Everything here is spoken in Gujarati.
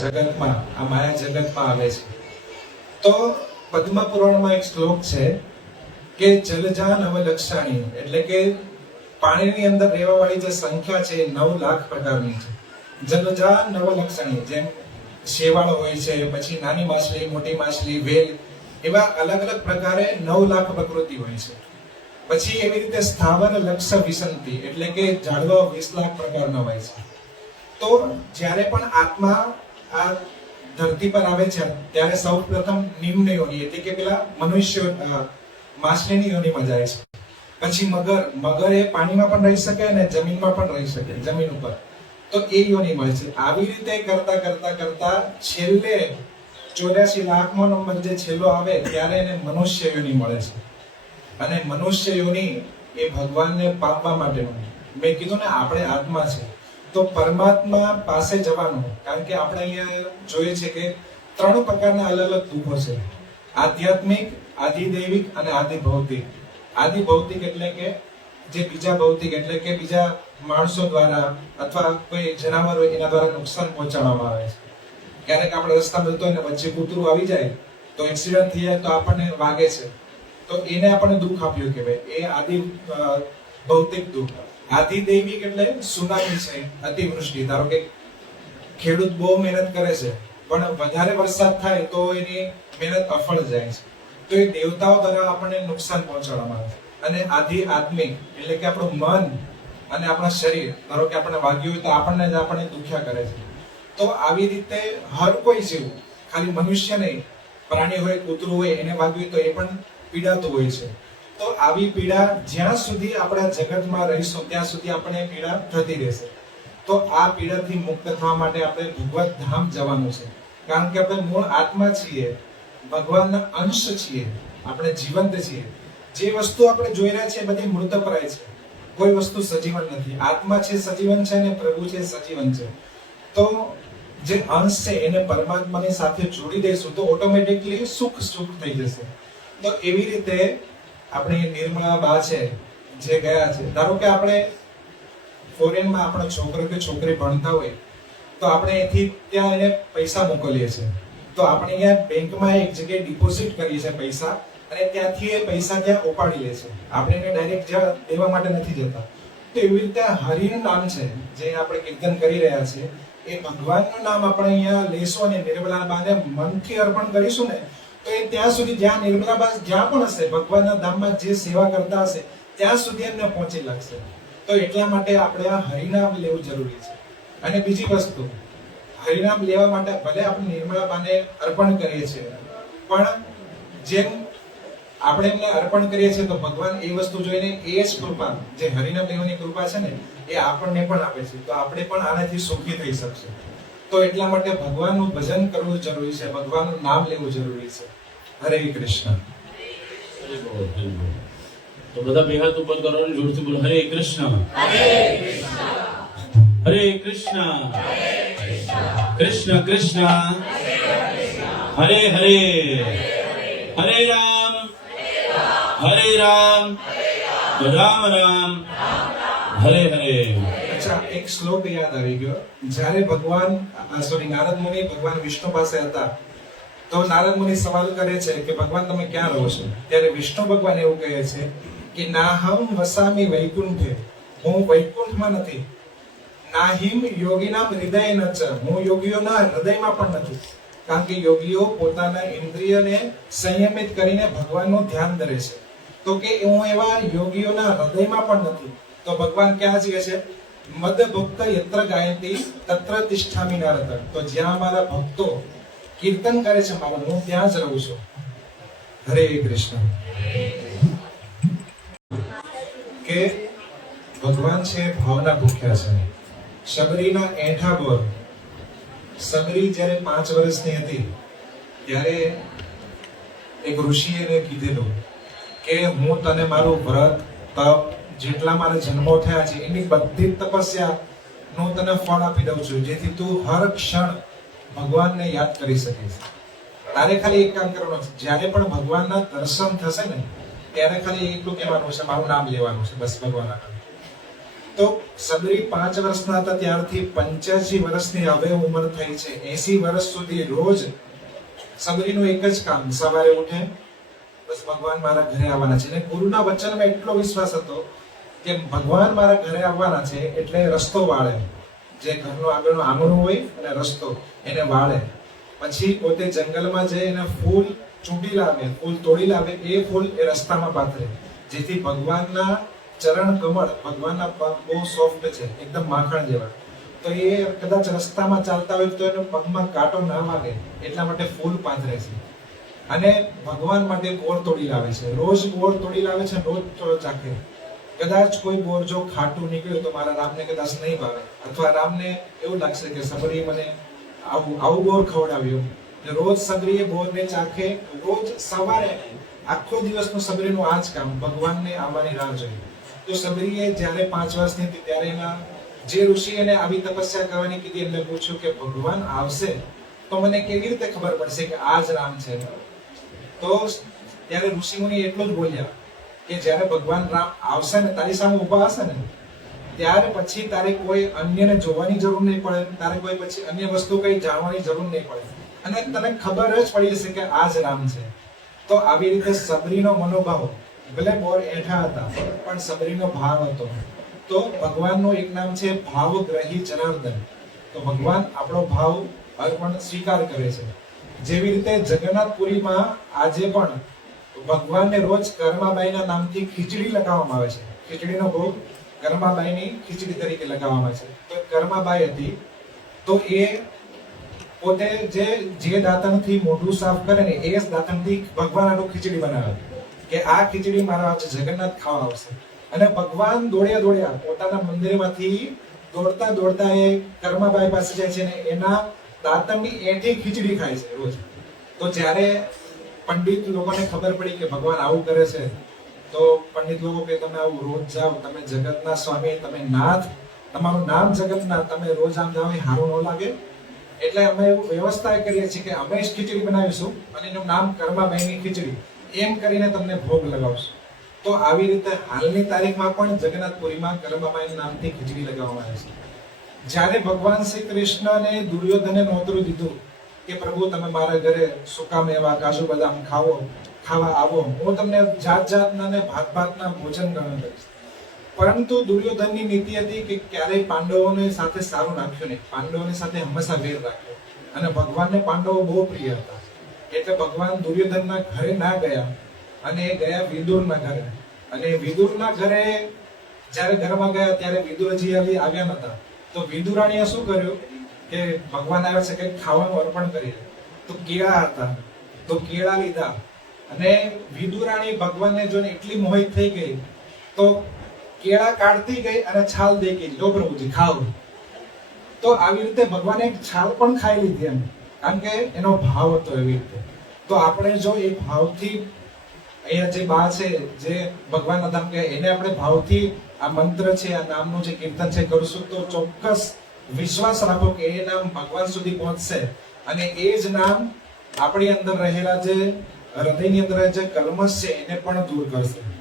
જગતમાં, આ માયા જગતમાં આવે છે. તો પદ્મ પુરાણમાં એક શ્લોક છે કે જલજાન અવલક્ષાણી, એટલે કે પાણીની અંદર રહેવા વાળી જે સંખ્યા છે નવ લાખ પ્રકારની છે. જલજાન નવલક્ષણી જેમ શેવાળ હોય છે, પછી નાની માછલી, મોટી માછલી, વેલ, એવા અલગ અલગ પ્રકારે નવ લાખ પ્રકૃતિ હોય છે. પછી એવી રીતે સ્થાવર લક્ષ વિસંતિ, એટલે કે ઝાડવા વીસ લાખ પ્રકારના હોય છે. તો જ્યારે પણ આત્મા આ ધરતી પર આવે છે, ત્યારે સૌ પ્રથમ નિમ્ન યોની, એટલે કે પેલા મનુષ્ય માછલીની યોનીમાં જાય છે. પછી મગર મગર એ પાણીમાં પણ રહી શકે અને જમીનમાં પણ રહી શકે, જમીન ઉપર. તો એ મળે છે. આવી રીતે કરતા કરતા કરતા છેલ્લે ચોર્યાસી લાખમો નંબર જે છેલ્લો આવે, ત્યારે એને મનુષ્ય યોની મળે છે. અને મનુષ્ય યોની એ ભગવાનને પામવા માટેનું મેં કીધું ને, આપણે આત્મા છે. તો પરમાત્મા પાસે જવાનું, કારણ કે આપણે અહીંયા જોઈએ છે કે ત્રણ પ્રકારના અલગ અલગ દુઃખો છે. આધ્યાત્મિક, આધિદૈવિક અને આદિ ભૌતિક આદિ ભૌતિક એટલે કે જે બીજા ભૌતિક, એટલે કે બીજા માણસો દ્વારા અથવા કોઈ જનાવર હોય એના દ્વારા નુકસાન પહોંચાડવામાં આવે છે. ક્યારેક આપણે રસ્તામાં જતો હોય ને વચ્ચે કૂતરું આવી જાય, તો એક્સિડન્ટ થઈ જાય, તો આપણને વાગે છે. તો એને આપણને દુઃખ આપ્યું કહેવાય. એ આદિ ભૌતિક દુઃખ. આદિ દૈવિક એટલે સુનામી છે, અતિવૃષ્ટિ. ધારો કે ખેડૂત બહુ મહેનત કરે છે, પણ વધારે વરસાદ થાય તો એની મહેનત અફળ જાય છે. તો એ દેવતાઓ દ્વારા આપણને નુકસાન પહોંચાડવામાં આવે અને આધિ આત્મિક, એટલે કે આપણું મન અને આપણા શરીર, ધારો કે આપણને વાગ્યું હોય તો આપણને જ આપણને દુખ્યા કરે છે. તો આવી રીતે હર કોઈ જીવ, ખાલી મનુષ્ય નહીં, પ્રાણી હોય, કૂતરું હોય, એને વાગ્યું હોય તો એ પણ પીડાતું હોય છે. તો આવી પીડા જ્યાં સુધી આપણા જગતમાં રહીશું, ત્યાં સુધી આપણને પીડા થતી રહેશે. તો આ પીડાથી મુક્ત થવા માટે આપણે ભગવત ધામ જવાનું છે. કારણ કે આપણે મૂળ આત્મા છીએ, ભગવાનના અંશ છીએ, આપણે જીવંત છીએ. જે વસ્તુ આપણે જોઈ રહ્યા છીએ બધી મૃતપ્રાય છે. કોઈ વસ્તુ સજીવન નથી. આત્મા છે, સજીવન છે અને પ્રભુ છે, સજીવન છે. તો જે અંશ છે એને પરમાત્માની સાથે જોડી દઈશું તો ઓટોમેટિકલી સુખ સુખ થઈ જશે. તો એવી રીતે આપણી નિર્મળા બા છે, જે ગયા છે. ધારો કે આપણે ફોરેનમાં આપણો છોકરો કે છોકરી ભણતા હોય, તો આપણે એથી ત્યાં એને પૈસા મોકલીએ છીએ. તો આપણે અહીંયા બેંકમાં એક જગ્યાએ ડિપોઝિટ કરીએ છીએ પૈસા, અને ત્યાંથી એ પૈસા ત્યાં ઉપાડી લે છે. આપણે એને ડાયરેક્ટ જ્યાં દેવા માટે નથી જતા. તો એવી રીતે હરિનું નામ છે, જે આપણે કીર્તન કરી રહ્યા છીએ. એ ભગવાનનું નામ આપણે અહીંયા લેશું અને નિર્મલા બાને મનથી અર્પણ કરીશું ને તો એ ત્યાં સુધી જ્યાં નિર્મલાબા જ્યાં પણ હશે, ભગવાનના ધામમાં જે સેવા કરતા હશે, ત્યાં સુધી એમને પહોંચી લાગશે. તો એટલા માટે આપણે આ હરિનામ લેવું જરૂરી છે. અને બીજી વસ્તુ, હરિનામ લેવા માટે ભલે આપણે નિર્મળાબાને અર્પણ કરીએ છીએ, પણ જેમ આપણે એમને અર્પણ કરીએ છીએ, તો ભગવાન એ વસ્તુ જોઈને એ જ કૃપા, જે હરિનામ લેવાની કૃપા છે ને, એ આપણને પણ આપે છે. તો આપણે પણ આનાથી સુખી થઈ શકશે. તો એટલા માટે ભગવાનનું ભજન કરવું જરૂરી છે, ભગવાનનું નામ લેવું જરૂરી છે. હરે કૃષ્ણ. તો બધા બે હાથ ઉપર કરો જોરથી બોલો હરે કૃષ્ણ. હરે કૃષ્ણ. કૃષ્ણ. કૃષ્ણ હરે હરે. હરે રામ. હરે રામ. રામ રામ. હરે હરે. અચ્છા એક શ્લોક યાદ આવી ગયો. જ્યારે ભગવાન સોરી નારદ મુનિ ભગવાન વિષ્ણુ પાસે હતા તો નારદ મુનિ સવાલ કરે છે કે ભગવાન તમે ક્યાં રહો છો? ત્યારે વિષ્ણુ ભગવાન એવું કહે છે કે નાહમ વસામી વૈકુંઠે. હું વૈકુંઠમાં નથી. નાહિમ યોગીનામ હૃદય ન ચ હું યોગીઓના હૃદયમાં પણ નથી. કારણ કે યોગીઓ પોતાના ઇન્દ્રિયને સંયમિત કરીને ભગવાનનું ધ્યાન ધરે છે. તો કે હું એવા યોગીઓના હૃદયમાં પણ નથી. તો ભગવાન ક્યાં જીવે છે? મદ ભક્ત યત્ર ગાયંતી તત્ર તિષ્ઠામી નારદ તો જ્યાં મારા ભક્તો કીર્તન કરે છે મારું હું ત્યાં જ રહું છું. હરે કૃષ્ણ. કે ભગવાન છે, ભાવના ભૂખ્યા છે. શબરીના એઠા બોર. સબરી જ્યારે પાંચ વર્ષની હતી, ત્યારે એક ઋષિએ એને કીધેલું કે હું તને મારું વ્રત, તપ, જેટલા મારા જન્મો થયા છે, એની બધી તપસ્યા નું તને ફળ આપી દઉં છું. જેથી તું હર ક્ષણ ભગવાનને યાદ કરી શકીશ તારે ખાલી એક કામ કરવાનું છે. જ્યારે પણ ભગવાનના દર્શન થશે ને, ત્યારે ખાલી એટલું કહેવાનું છે, મારું નામ લેવાનું છે, બસ ભગવાનના નામ. તો સદરી પાંચ વર્ષના હતા ત્યારથી પંચ્યાસી વર્ષની હવે ઉંમર થઈ છે. એસી વર્ષ સુધી રોજ સબરીનું એક જ કામ, સવારે ઉઠે, બસ ભગવાન મારા ઘરે આવવાના છે. અને ગુરુના વચનમાં એટલો વિશ્વાસ હતો કે ભગવાન મારા ઘરે આવવાના છે એટલે રસ્તો વાળે. જે ઘરનો આગળનું આંગણું હોય અને રસ્તો એને વાળે. પછી પોતે જંગલમાં જઈ અને ફૂલ ચૂંટી લાવે, ફૂલ તોડી લાવે, એ ફૂલ એ રસ્તામાં પાથરે. જેથી ભગવાનના ચરણ કમળ, ભગવાનના પગ બહુ સોફ્ટ છે, એકદમ માખણ જેવા. તો એ કદાચ રસ્તામાં ચાલતા હોય તો એનો પગમાં કાંટો ના વાગે એટલા માટે ફૂલ પાથરે છે. અને ભગવાન માટે ગોળ તોડી લાવે છે. રોજ ગોળ તોડી લાવે છે રોજ ચાખે. કદાચ કોઈ બોર જો ખાટું નીકળ્યું તો મારા રામને કદાચ નહીં ભાવે. અથવા રામને એવું લાગશે કે સબરીએ મને આવું આવું બોર ખવડાવ્યું. ને રોજ સબરીએ બોરને ચાખે, રોજ સવારે આખો દિવસનું સબરીનું આ જ કામ, ભગવાનને આવવાની રાહ જોઈ. તો સબરીએ જ્યારે પાંચ વર્ષની હતી ત્યારે એના જે ઋષિ એને આવી તપસ્યા કરવાની કીધી, એમને પૂછ્યું કે ભગવાન આવશે તો મને કેવી રીતે ખબર પડશે કે આ જ રામ છે? તો ત્યારે ઋષિ મુનિ એટલું જ બોલ્યા કે જ્યારે ભગવાન રામ આવશે ને, તારી સામે ઊભા હશે ને, ત્યારે પછી તારે કોઈ અન્યને જોવાની જરૂર નહીં પડે, તારે કોઈ પછી અન્ય વસ્તુ કઈ જાણવાની જરૂર નહીં પડે. અને તને ખબર જ પડી જશે કે આ જ રામ છે. તો આવી રીતે સબરીનો મનોભાવ, ભલે બોર એઠા હતા, પણ સબરીનો ભાવ હતો. તો ભગવાનનું એક નામ છે ભાવગ્રહી જનાર્દન. તો ભગવાન આપણો ભાવ અર્પણ સ્વીકાર કરે છે. જેવી રીતે જગન્નાથપુરીમાં આજે પણ ભગવાનને રોજ કર્માબાઈના નામથી ખીચડી લગાવવામાં આવે છે. ખીચડીનો ભોગ કર્માબાઈની ખીચડી તરીકે લગાવવામાં આવે છે. તો કર્માબાઈ હતી. તો એ પોતે જે જે દાંતણથી મોઢું સાફ કરે ને એ દાંતણથી ભગવાન ખીચડી બનાવે. કે આ ખીચડી મારા જગન્નાથ ખાવા આવશે. અને ભગવાન દોડ્યા દોડ્યા પોતાના મંદિરમાંથી દોડતા દોડતા એ કર્માબાઈ પાસે જાય છે અને એના દાંતણની એઠી ખીચડી ખાય છે રોજ. તો જ્યારે પંડિત લોકોને ખબર પડી કે ભગવાન આવું કરે છે, તો પંડિત લોકો કે, તમે આવું રોજ જાઓ, તમે જગતના સ્વામી, તમે નાથ, તમારું નામ જગતનાથ તમે રોજ આમ જાઓ, એ સારું ન લાગે. એટલે અમે એવું વ્યવસ્થા કરીએ છીએ કે અમે જ ખીચડી બનાવીશું અને એનું નામ કર્માબાઈની ખીચડી. એમ કરીને તમને ભોગ લગાવશું. તો આવી રીતે હાલની તારીખમાં પણ જગન્નાથપુરીમાં કર્માબાઈના નામથી ખીચડી લગાવવામાં આવે છે. જ્યારે ભગવાન શ્રી કૃષ્ણને દુર્યોધને નોતરું દીધું કે પ્રભુ, તમે મારા ઘરે સુકા મેવા કાજુ બદામ ખાવો, ખાવા આવો. હું તમને જાત જાતના ને ભાત ભાતના ભોજન ગણું દઈશ. પરંતુ દુર્યોધનની નીતિ હતી કે ક્યારેય પાંડવોને સાથે સારું રાખ્યું નહીં. પાંડવોની સાથે હંમેશા વેર રાખ્યો. અને ભગવાનને પાંડવો બહુ પ્રિય હતા. એટલે ભગવાન દુર્યોધનના ઘરે ના ગયા અને એ ગયા વિદુરના ઘરે. અને વિદુરના ઘરે જ્યારે ઘરમાં ગયા, ત્યારે વિદુરજી આવી આવ્યા નતા. તો વિદુરાણીએ શું કર્યું? કે ભગવાન આવે છે કંઈક ખાવાનું અર્પણ કરી તો કેળા હતા. તો કેળા લીધા. અને વિદુરાણી ભગવાનને જોઈને એટલી મોહિત થઈ ગઈ, તો કેળા કાઢતી ગઈ અને છાલ દઈ ગઈ. જો પ્રભુજી ખાવ તો આવી રીતે ભગવાને એક છાલ પણ ખાઈ લીધી એમ. કારણ કે એનો ભાવ હતો એવી રીતે. તો આપણે જો એ ભાવથી અહીંયા જે બા છે, જે ભગવાન હતા કે એને આપણે ભાવથી આ મંત્ર છે, આ નામનું જે કીર્તન છે કરશું, તો ચોક્કસ વિશ્વાસ રાખો કે એ નામ ભગવાન સુધી પહોંચશે. અને એ જ નામ આપણી અંદર રહેલા જે હૃદયની અંદર જે કર્મશ છે એને પણ દૂર કરશે.